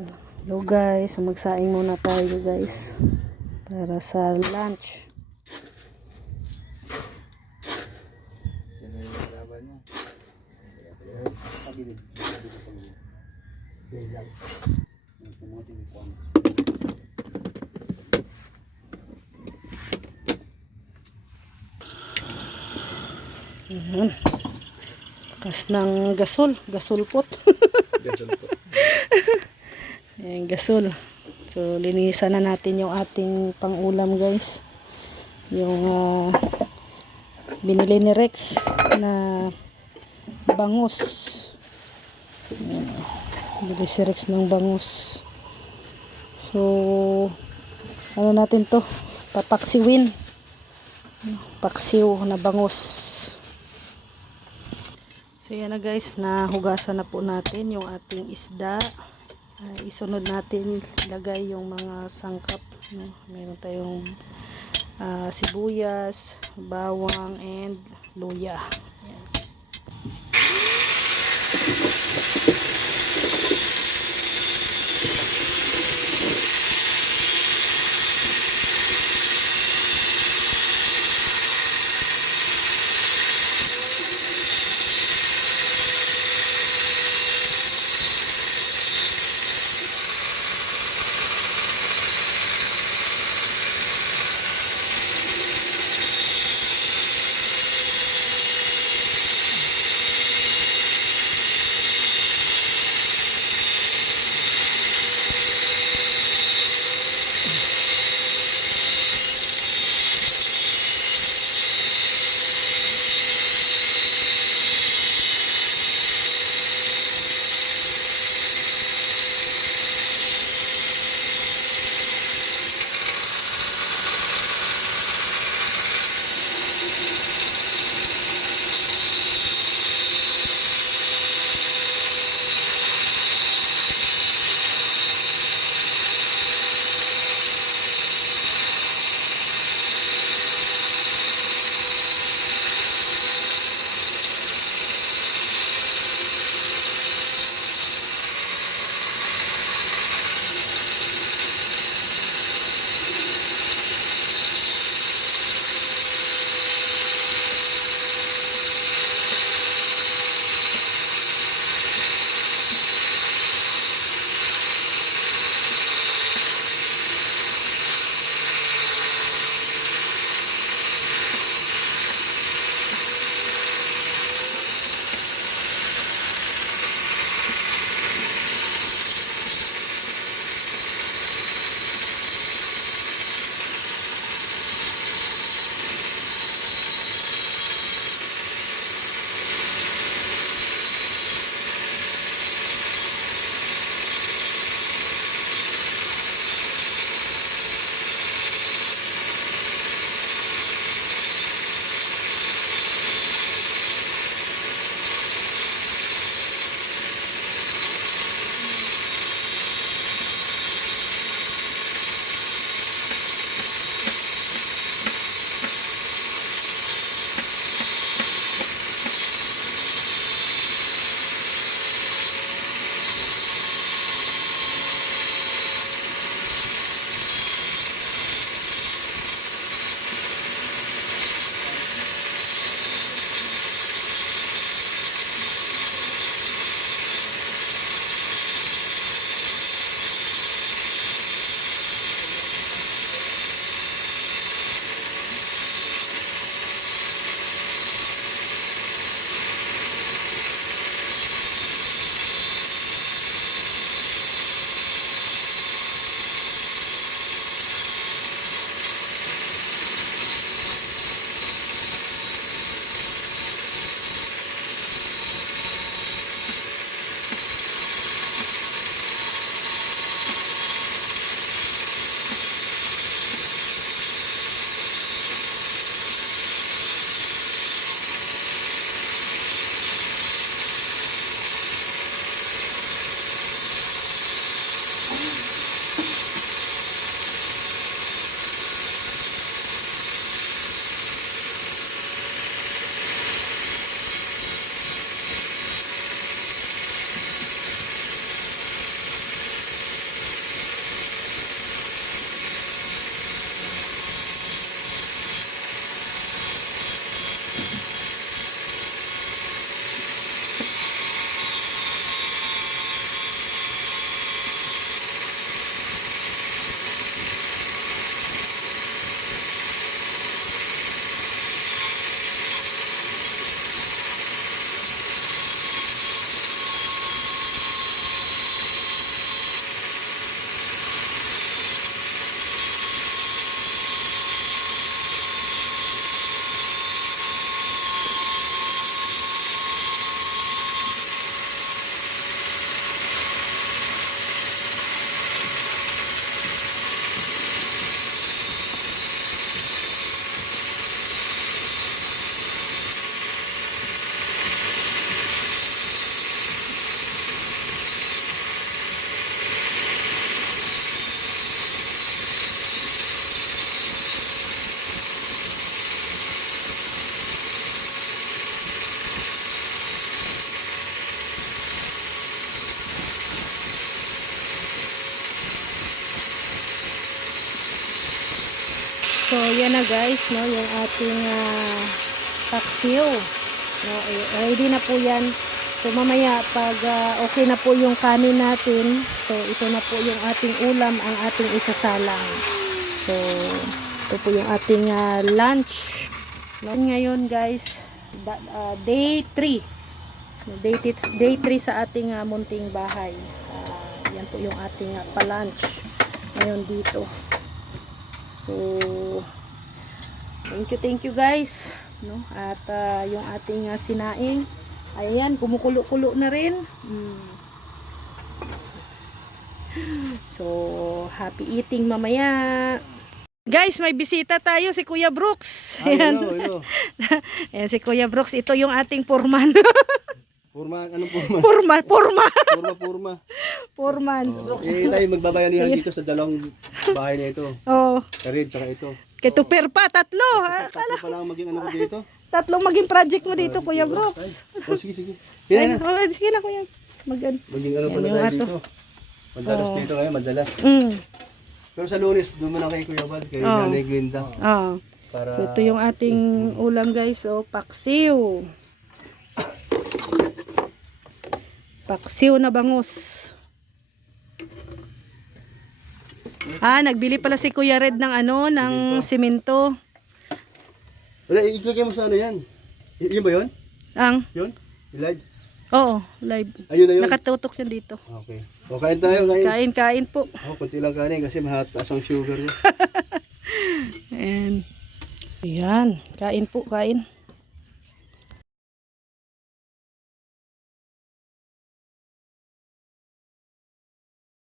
Hello guys, magsaing muna tayo guys para sa lunch. Ayan. Kas ng gasol pot. Ayan, gasol. So, linisan na natin yung ating pang-ulam guys. Yung binili ni Rex na bangus. Ayan. Binili si Rex ng bangus. So, ano natin to? Papaksiwin. Paksiw na bangus. So, yan na guys. Nahugasan na po natin yung ating isda. Isunod natin, ilagay yung mga sangkap. No? Meron tayong sibuyas, bawang, and luya. Ayan. So, yan na guys, no, yung ating paksiw. No, ready na po yan. So, mamaya, pag okay na po yung kanin natin, so, ito na po yung ating ulam, ang ating isasalang. So, ito po yung ating lunch. No, ngayon guys, day 3. Day 3 sa ating munting bahay. Yan po yung ating pa-lunch ngayon dito. So, thank you guys, no? At yung ating sinaing, ayan, kumukulo-kulo na rin. So, happy eating mamaya. Guys, may bisita tayo, si Kuya Brooks. Ayan. Hello. Ayan, si Kuya Brooks, ito yung ating foreman. Foreman, anong foreman? Foreman. Tayo magbabayanihan dito sa dalawang bahay na ito. Oh. Karid, tsaka ito. Kito per pa, tatlo. Tatlo pa lang maging ano ko dito. Tatlong maging project mo dito, Kuya Brooks. Sige. Yan na. Sige na, Kuya. Maging ano pala tayo dito. Madalas dito ngayon, madalas. Pero sa Lunes, doon mo na kay Kuya Bal, kay Nanay Glinda. Para... So, ito yung ating ulam guys. O, paksiw. Paksiw na bangus. Nagbili pala si Kuya Red ng ng simento. Wala, iklagay mo sa ano yan. Yun ba yun? Yun? Live? Oo, live. Ayun na yun? Nakatutok yan dito. Okay. O, kain tayo, kain. Kain po. Konti lang kanin kasi mahataas ang sugar niya. Ayan. Ayan, kain po, kain.